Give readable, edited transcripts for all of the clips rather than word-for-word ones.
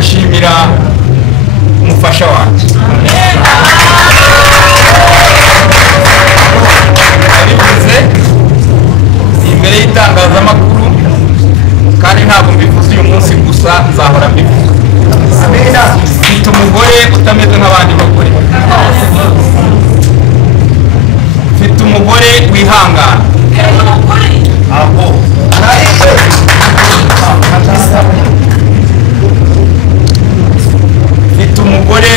ndashimira umufasha wanjye yabivuze imbere y'itangazamakuru kandi ntabwo mbivuze uyu munsi gusa nzahora mbivuga. Mfite umugore utameze nk'abandi bagore, mfite umugore wihangana, mfite umugore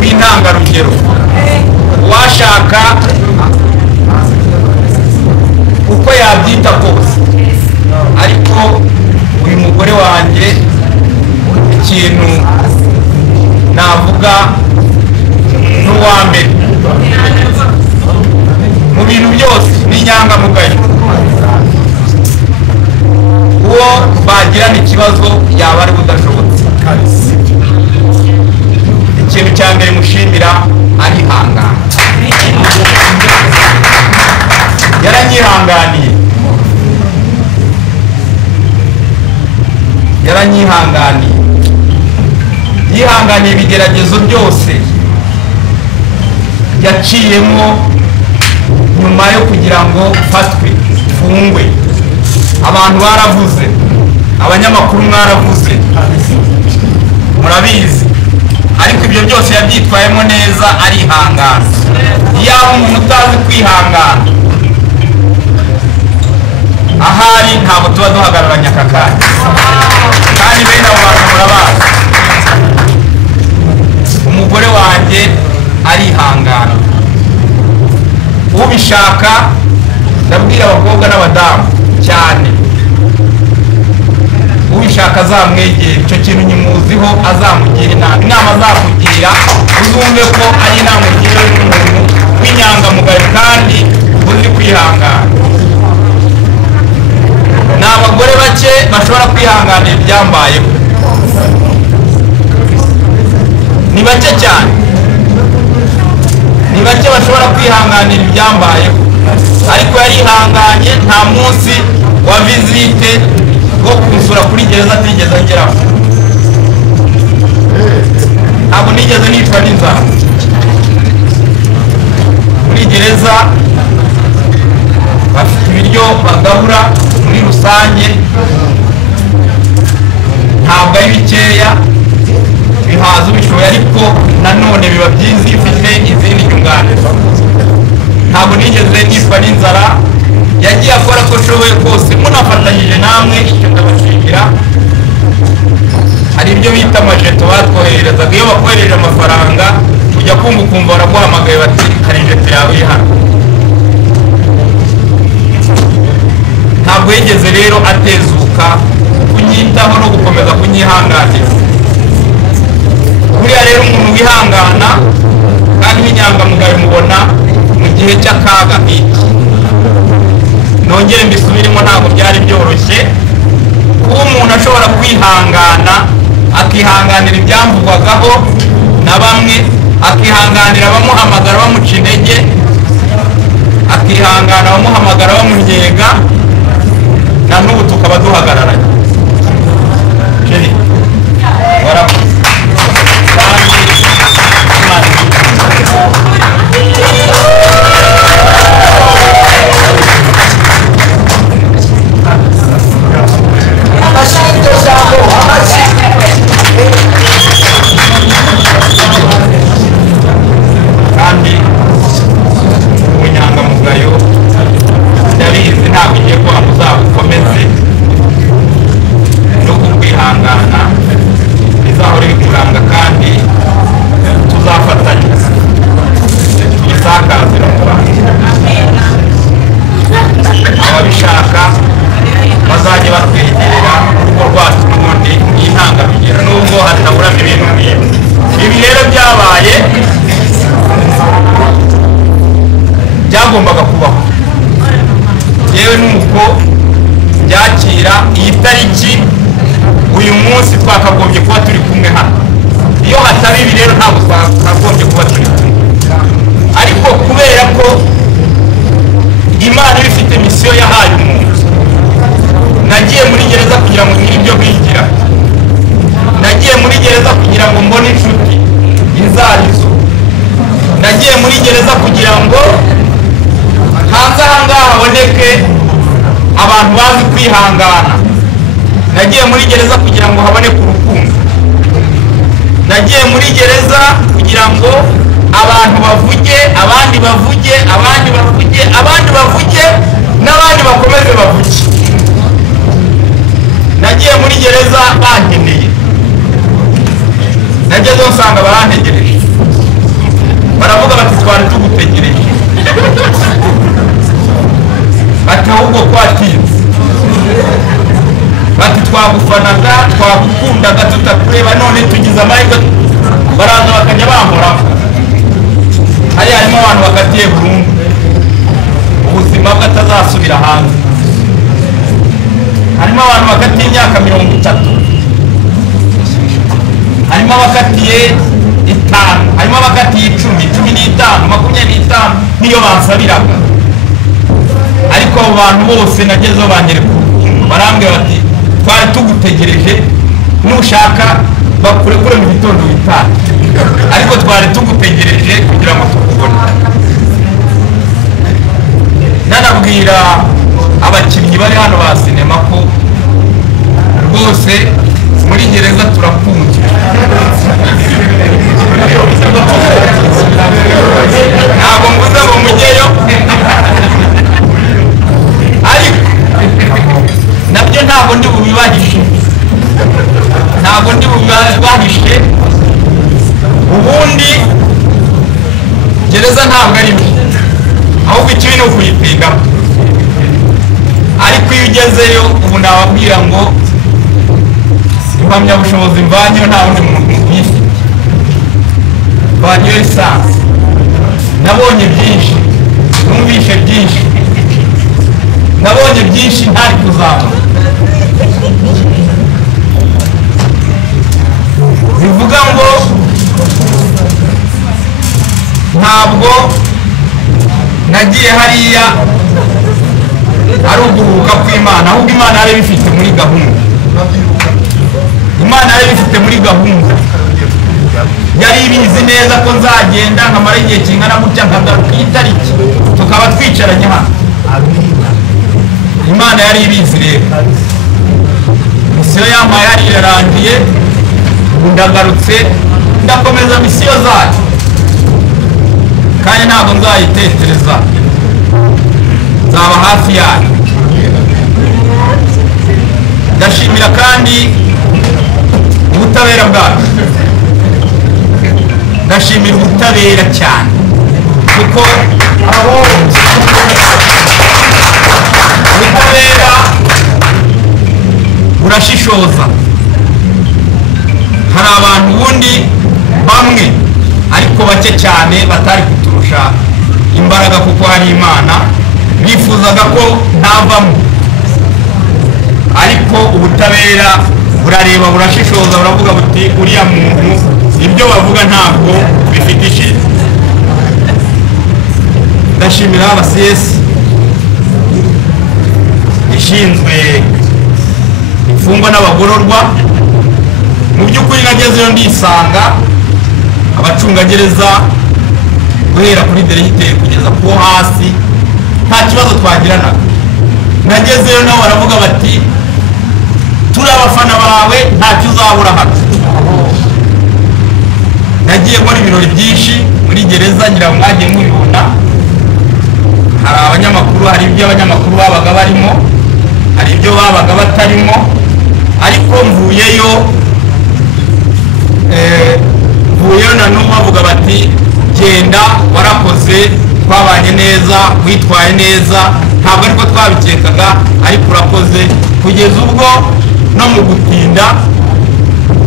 w'intangarugero, washaka uko yabyita kose, ariko uyu mugore wanjye ikintu navuga n'uwa mbere mu bintu byose n'inyangamugayo. Uwo bagirana ikibazo yaba ari budashobotse. Ikintu cya mbere mushimira arihangana, yaranyihanganiye, yihanganiye ibigeragezo byose yaciyemo nyuma yo kugira ngo fatwe fungwe. Abantu baravuze, abanyamakuru mwaravuze, murabizi, ariko ibyo byose yabyitwayemo neza, arihangana. Iyaba umuntu utazi kwihangana, ahari ntabwo tuba duhagararanye aka kanya, kandi bene abo bantu murabazi. Umugore wanjye arihangana, ubishaka ndabwira abakobwa n'abadamu cyane, ubishaka azamwegera, icyo kintu nyimuziho, azamugira inama azakugira, uzumve ko ari inama ugira y'umuntu w'inyangamugayo kandi uzi kwihangana. Ni abagore bake bashobora kwihanganira ibyambayeho, ni bake cyane, ni bake bashobora kwihanganira ibyambayeho, ariko yarihanganye. Nta munsi wa visite wo kunsura kuri gereza atigeze ageraho. Ntabwo nigeze nicwa n'inzara muri gereza, bafite ibiryo bagabura muri rusange, ntabwo ari bikeya, bihaza ubishoboye, ariko nanone biba byiza iyo ufite izindi nyunganizi. Ntabwo nigeze nicwa n'inzara, yagiye akora ko ashoboye kose, munafatanyije namwe, icyo ndabashimira. Hari ibyo bita amajeto batwohererezaga, iyo bakohereje amafaranga ujya kumva ukumva baraguhamagaye bati hari jeto yawe iri hano. Ntabwo yigeze rero atezuka kunyitaho no gukomeza kunyihanganira. Buriya rero umuntu wihangana kandi w'inyangamugayo mubona mu gihe cy'akaga nk'iki. Nongere mbisubiremo, ntabwo byari byoroshye kuba umuntu ashobora kwihangana, akihanganira ibyamvugwagaho na bamwe, akihanganira abamuhamagara bamuca intege, akihangana abamuhamagara bamunnyega, na n'ubu tukaba duhagararanye. Warakoze kandi kandi ubunyangamugayo ndabizi, ntabwo igiye kuba muzabukomeze, no kwihangana bizahora bikuranga, kandi tuzafatanya tubisakaze no mu bantu. Ababishaka bazajya batwegerera urugo rwacu, n'ubundi n'intangarugero, nubwo hataburamo ibintu nk'ibi. Ibi rero byabaye, byagombaga kubaho. Yewe nuko byakira iyi tariki, uyu munsi twakagombye kuba turi kumwe hano. Iyo hataba ibi rero ntabwo twakagombye kuba turi kumwe, ariko kubera ko Imana ifite misiyo yahaye umuntu, nagiye muri gereza kugira ngo ngire ibyo bigira, muri gereza kugira ngo mbone inshuti izarizo. Nagiye muri gereza kugira ngo hanze ahangaha haboneke abantu bazi kwihangana. Nagiye muri gereza kugira ngo haboneke urukundo. Nagiye muri gereza kugira ngo abantu bavuge, abandi bavuge, abandi bavuge, abandi bavuge, n'abandi bakomeze bavuge. Nagiye muri gereza bankeneye. Nageze usanga barantegereje, baravuga bati twari tugutegereje, bati ahubwo twatinze, bati twagufanaga twagukundaga tutakureba none tugize amahirwe. Baraza bakajya bamuraho. Hari harimo abantu bakatiye burundu ubuzima bw'atazasubira hanze. Harimo abantu bakatiye imyaka 30, harimo abakatiye 5, harimo abakatiye 10, 15, 25 niyo bansabiraga. Ariko abo bantu bose nagezeho banyereka urukundo, barambwira bati twari tugutegereje, nushaka bakurekure mu gitondo witahe, ariko twari tugutegereje kugira ngo tukubone. Nanabwira abakinnyi bari hano ba sinema ko rwose muri gereza turakunze. Ntabwo mvuze ngo mujyeyo, ariko nabyo ntabwo ndi bubibahishe, ntabwo ndi bubibahishe. Ubundi gereza ntabwo ari mbi, ahubwo ikibi ni ukuyipingamo. Ariko iyo ugezeyo ubu nababwira ngo impamyabushobozi mvanyeyo nta wundi muntu uyifite, mvanyeyo lisansi. Nabonye byinshi, numvishe byinshi, nabonye byinshi ntari kuzamuka. Bivuga ngo ntabwo nagiye hariya ari uguruka kw'Imana, ahubwo Imana yari bifite muri gahunda. Imana yari bifite muri gahunda, yari ibizi neza ko nzagenda nkamara igihe kingana gutya nkagaruka itariki tukaba twicaranye hano. Imana yari ibizi rero. Misiyo yampaye yari irarangiye, ndagarutse ndakomeza misiyo zayo kandi ntabwo nzayitetereza, nzaba hafi yayo. Ndashimira kandi ubutabera bwacu, ndashimira ubutabera cyane kuko ubutabera burashishoza. Hari abantu ubundi bamwe ariko bake cyane batari kuturusha imbaraga kuko hari Imana, bifuzaga ko ntavamo. Ariko ubutabera burareba, burashishoza, buravuga buti uriya muntu ibyo bavuga ntabwo bifite ishingiro. Ndashimira abasiyesi ishinzwe imfungwa n'abagororwa. Mu by'ukuri nagezeyo ndisanga abacungagereza guhera kuri diregiteri kugeza ku hasi nta kibazo twagiranaga. Nagezeyo nabo baravuga bati turi abafana bawe ntacyo uzabura hano. Nagiye muri ibirori byinshi muri gereza, ngira mwagiye mubibona. Hari abanyamakuru, hari ibyo abanyamakuru babaga barimo, hari ibyo babaga batarimo, ariko mvuyeyo na n'ubu bavuga bati genda warakoze, twabanye neza, witwaye neza. Ntabwo ariko twabikekaga, ariko urakoze. Kugeza ubwo no mu gutinda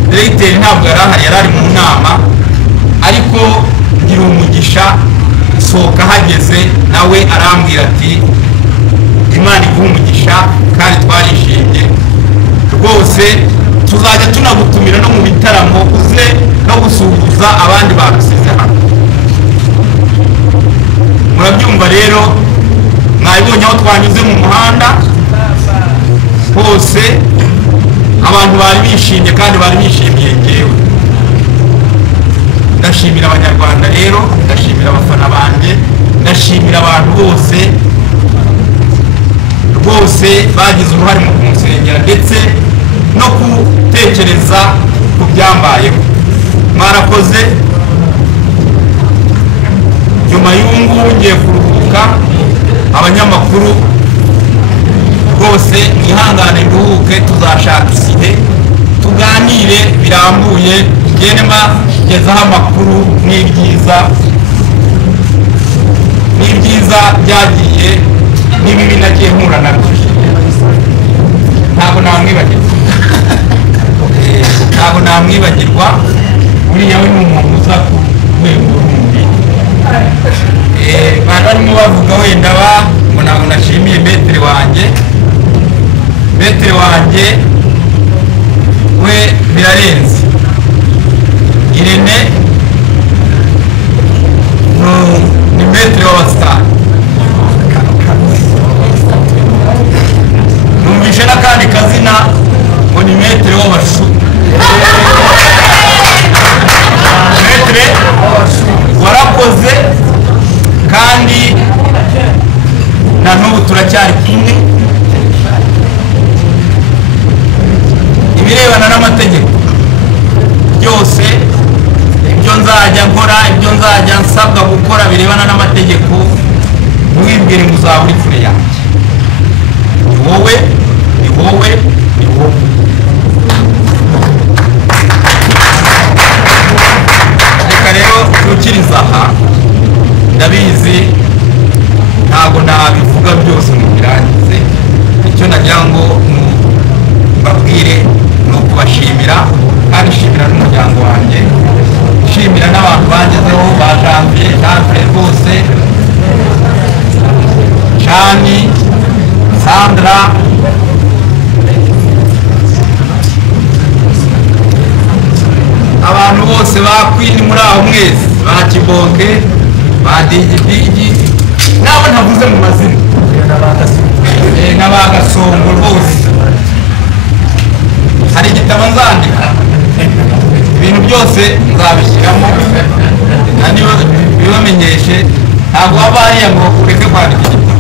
diregiteri ntabwo yari ahari, yari ari mu nama, ariko ngira umugisha sohoka hageze nawe arambwira ati Imana iguha umugisha kandi twarishimye rwose, tuzajya tunagutumira no mu bitaramo uze no gusuhuza abandi badusize hano. Murabyumva rero, mwabibonye aho twanyuze mu muhanda hose abantu abantu bari bishimye kandi bari bishimiye ngewe. Ndashimira abanyarwanda rero, ndashimira abafana banjye, ndashimira abantu bose rwose bagize uruhare mu kumusengera ndetse no gutekereza ku byambayeho. Mwarakoze. Nyuma y'ubu ngiye kuruhuka, abanyamakuru rwose mwihangane nduhuke, tuzashaka igihe tuganire birambuye, ngende mbagezaho amakuru n'ibyiza byagiye n'ibibi nagiye mpura nabyo. ntabwo namwibagirwa uriya we ni umuntu uza ku rwego rundi. bari barimo bavuga wenda ngo ntabwo nashimiye metere wanjye we birarenze. Irene ni metere w'abasitari. Numvishe n'akandi kazina ngo ni metere w'abashu. Metere warakoze kandi na n'ubu turacyari kumwe. Ibirebana n'amategeko byose, ibyo nzajya nkora, ibyo nzajya nsabwa gukora birebana n'amategeko, ntiwibwire ngo uzaba uri kure yanjye. Ni wowe. Reka rero tukiriza aha, ndabizi ntabwo nabivuga byose ngo birangize. Icyo nagira ngo mbabwire ni ukubashimira, kandi nshimira n'umuryango wanjye, nshimira n'abantu bangezeho ba Janvier rwose, Jani, Sandra, abantu bose bakwini muri aho mwese, ba Kibonke, ba Digidigi, nabo ntavuze mu mazina, n'abagasongo rwose. Hari igitabo nzandika, ibintu byose nzabishyiramo, bibamenyeshe. Ntabwo waba hariya ngo ureke kwandika igitabo.